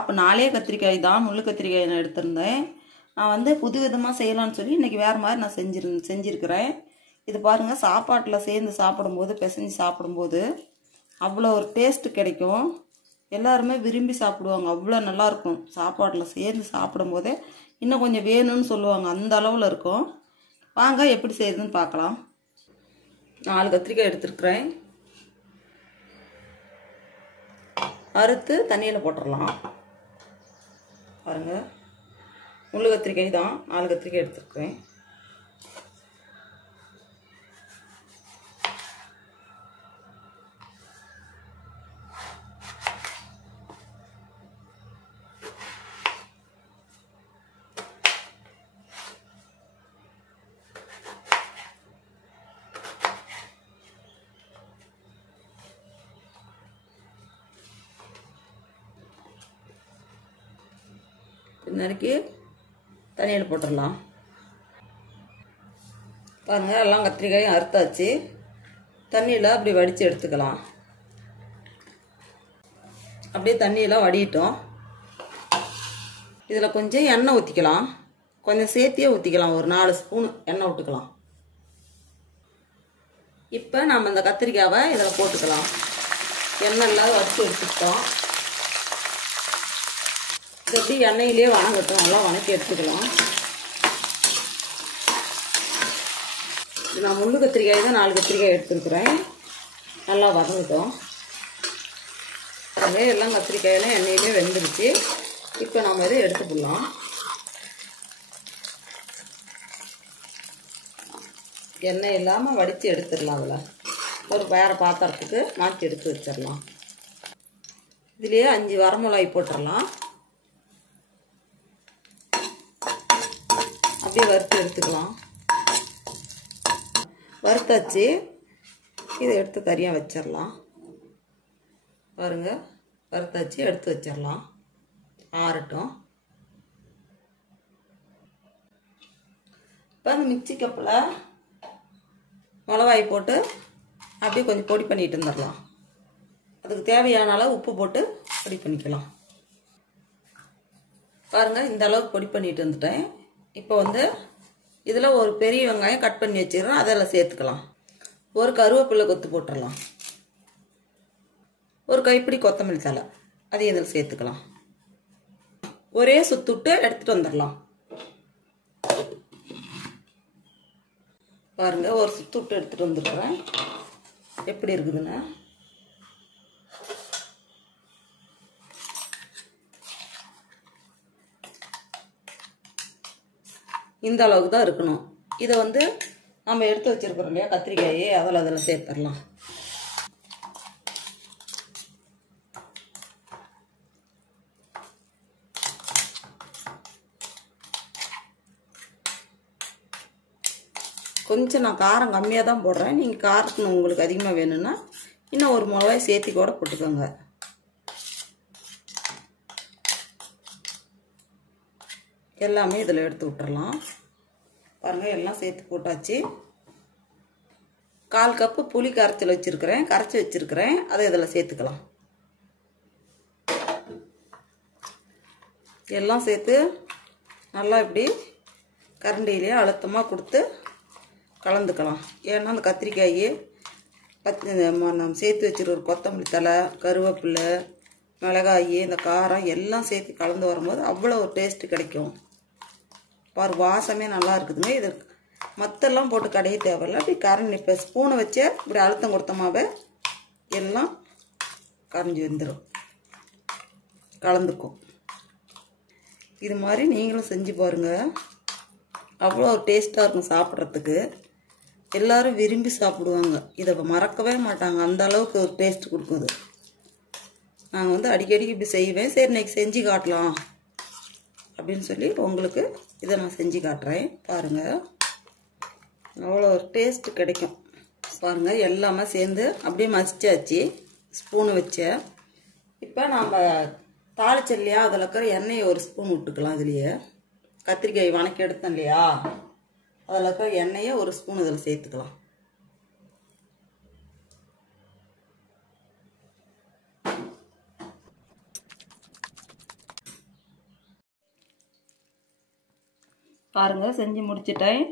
அப்போ 4 கத்திரிக்காய் தான், முள்ளு கத்திரிக்காய் நான் எடுத்திருந்தேன். நான் வந்து புது விதமாக செய்யலான்னு சொல்லி இன்றைக்கி வேறு மாதிரி நான் செஞ்சுருக்கிறேன். இது பாருங்கள், சாப்பாட்டில் சேர்ந்து சாப்பிடும்போது, பிசைஞ்சு சாப்பிடும்போது அவ்வளோ ஒரு டேஸ்ட்டு கிடைக்கும். எல்லாருமே விரும்பி சாப்பிடுவாங்க. அவ்வளோ நல்லாயிருக்கும். சாப்பாட்டில் சேர்ந்து சாப்பிடும்போதே இன்னும் கொஞ்சம் வேணும்னு சொல்லுவாங்க. அந்த அளவில் இருக்கும். வாங்க எப்படி செய்யுதுன்னு பார்க்கலாம். 4 கத்திரிக்காய் எடுத்துருக்குறேன். அறுத்து தண்ணியில் போட்டுடலாம். பாருங்கள், முள்ளு கத்திரிக்காய் தான், 4 கத்திரிக்காய் எடுத்துருக்குறேன். நறுக்கி தண்ணியில் போட்டுடலாம். பாருங்கள், எல்லாம் கத்திரிக்காயும் அறுத்தாச்சு. தண்ணியில் அப்படி வடித்து எடுத்துக்கலாம். அப்படியே தண்ணியெல்லாம் வடிட்டோம். இதில் கொஞ்சம் எண்ணெய் ஊற்றிக்கலாம். கொஞ்சம் சேர்த்தியே ஊற்றிக்கலாம். ஒரு 4 ஸ்பூன் எண்ணெய் விட்டுக்கலாம். இப்போ நம்ம இந்த கத்திரிக்காவை இதில் போட்டுக்கலாம். எண்ணெய் இல்லாத வடித்து எடுத்துக்கிட்டோம். இது எப்படி எண்ணெயிலே வணங்கட்டும். நல்லா வணக்கி எடுத்துக்கலாம். நான் முள்ளு கத்திரிக்காய் தான் 4 கத்திரிக்காய் எடுத்துருக்குறேன். நல்லா வதங்கட்டும். அதே எல்லாம் கத்திரிக்காயெல்லாம் எண்ணெயிலே வெந்துருச்சு. இப்போ நம்ம இதை எடுத்துக்கலாம். எண்ணெய் இல்லாமல் வடித்து எடுத்துடலாம். அதில் ஒரு வேறு பாத்திரத்துக்கு மாற்றி எடுத்து வச்சிடலாம். இதுலேயே 5 வரமிளகாய் போட்டுடலாம். அப்படியே வறுத்து எடுத்துக்கலாம். வறுத்தாச்சு. இதை எடுத்து தனியாக வச்சிடலாம். பாருங்கள், வறுத்தாச்சு, எடுத்து வச்சிடலாம். ஆறட்டும். இப்போ அந்த மிக்சி கப்பில் மிளகாய் போட்டு அப்படியே கொஞ்சம் பொடி பண்ணிட்டு வந்துடலாம். அதுக்கு தேவையான அளவு உப்பு போட்டு பொடி பண்ணிக்கலாம். பாருங்கள், இந்த அளவுக்கு பொடி பண்ணிட்டு வந்துட்டேன். இப்போ வந்து இதில் ஒரு பெரிய வெங்காயம் கட் பண்ணி வச்சுக்கிறோம். அதெல்லாம் சேர்த்துக்கலாம். ஒரு கருவேப்பிலை கொத்து போட்டுடலாம். ஒரு கைப்பிடி கொத்தமல்லி தழை அதையும் இதில் சேர்த்துக்கலாம். ஒரே சுத்துட்டு எடுத்துகிட்டு வந்துடலாம். பாருங்கள், ஒரு சுத்துட்டு எடுத்துகிட்டு வந்துடுறேன். எப்படி இருக்குதுன்னு இந்த அளவுக்கு தான் இருக்கணும். இதை வந்து நம்ம எடுத்து வச்சிருக்கிறோம் இல்லையா கத்திரிக்காயே, அதில் சேர்த்துடலாம். கொஞ்சம் நான் காரம் கம்மியாக தான் போடுறேன். நீங்கள் காரத்துக்கு உங்களுக்கு அதிகமாக வேணும்னா இன்னும் ஒரு மிளகாய் சேர்த்தி கூட போட்டுக்கோங்க. எல்லாமே இதில் எடுத்து விட்டுறலாம். பாருங்கள், எல்லாம் சேர்த்து போட்டாச்சு. 1/4 கப்பு புளி கரைச்சி வச்சுருக்கிறேன். அதை இதில் சேர்த்துக்கலாம். எல்லாம் சேர்த்து நல்லா இப்படி கரண்டியிலே அழுத்தமாக கொடுத்து கலந்துக்கலாம். ஏன்னா அந்த கத்திரிக்காய் நம்ம சேர்த்து வச்சுருக்கிற கொத்தமல்லி தழை, கருவேப்பிலை, மிளகாய், இந்த காரம் எல்லாம் சேர்த்து கலந்து வரும்போது அவ்வளோ ஒரு டேஸ்ட்டு கிடைக்கும். பாரு, வாசமே நல்லா இருக்குதுங்க. இது மற்றெல்லாம் போட்டு கடைய தேவையில்ல. அப்படி கரண்டி இப்போ ஸ்பூனை வச்சு இப்படி அழுத்தம் கொடுத்தமாவே எல்லாம் கரைஞ்சி வந்துடும், கலந்துக்கும். இது மாதிரி நீங்களும் செஞ்சு பாருங்கள். அவ்வளோ டேஸ்ட்டாக இருக்கும் சாப்பிட்றதுக்கு. எல்லோரும் விரும்பி சாப்பிடுவாங்க. இதை மறக்கவே மாட்டாங்க. அந்த அளவுக்கு ஒரு டேஸ்ட் கொடுக்குது. நாங்கள் வந்து அடிக்கடி இப்படி செய்வேன். சரி, இன்னைக்கு செஞ்சு காட்டலாம் அப்படின்னு சொல்லி உங்களுக்கு இதை நான் செஞ்சு காட்டுறேன். பாருங்கள், அவ்வளோ ஒரு டேஸ்ட்டு கிடைக்கும். பாருங்கள், எல்லாமே சேர்ந்து அப்படியே மசிச்சாச்சு ஸ்பூனு வச்சு. இப்போ நாம் தாளிச்சோம் இல்லையா, அதில் இருக்கிற எண்ணெயை ஒரு ஸ்பூன் விட்டுக்கலாம். இதுலேயே கத்திரிக்காய் வணக்கி எடுத்தோம் இல்லையா, அதில் இருக்கிற எண்ணெயை ஒரு ஸ்பூன் இதில் சேர்த்துக்கலாம். பாருங்கள் செஞ்சு முடிச்சிட்டேன்.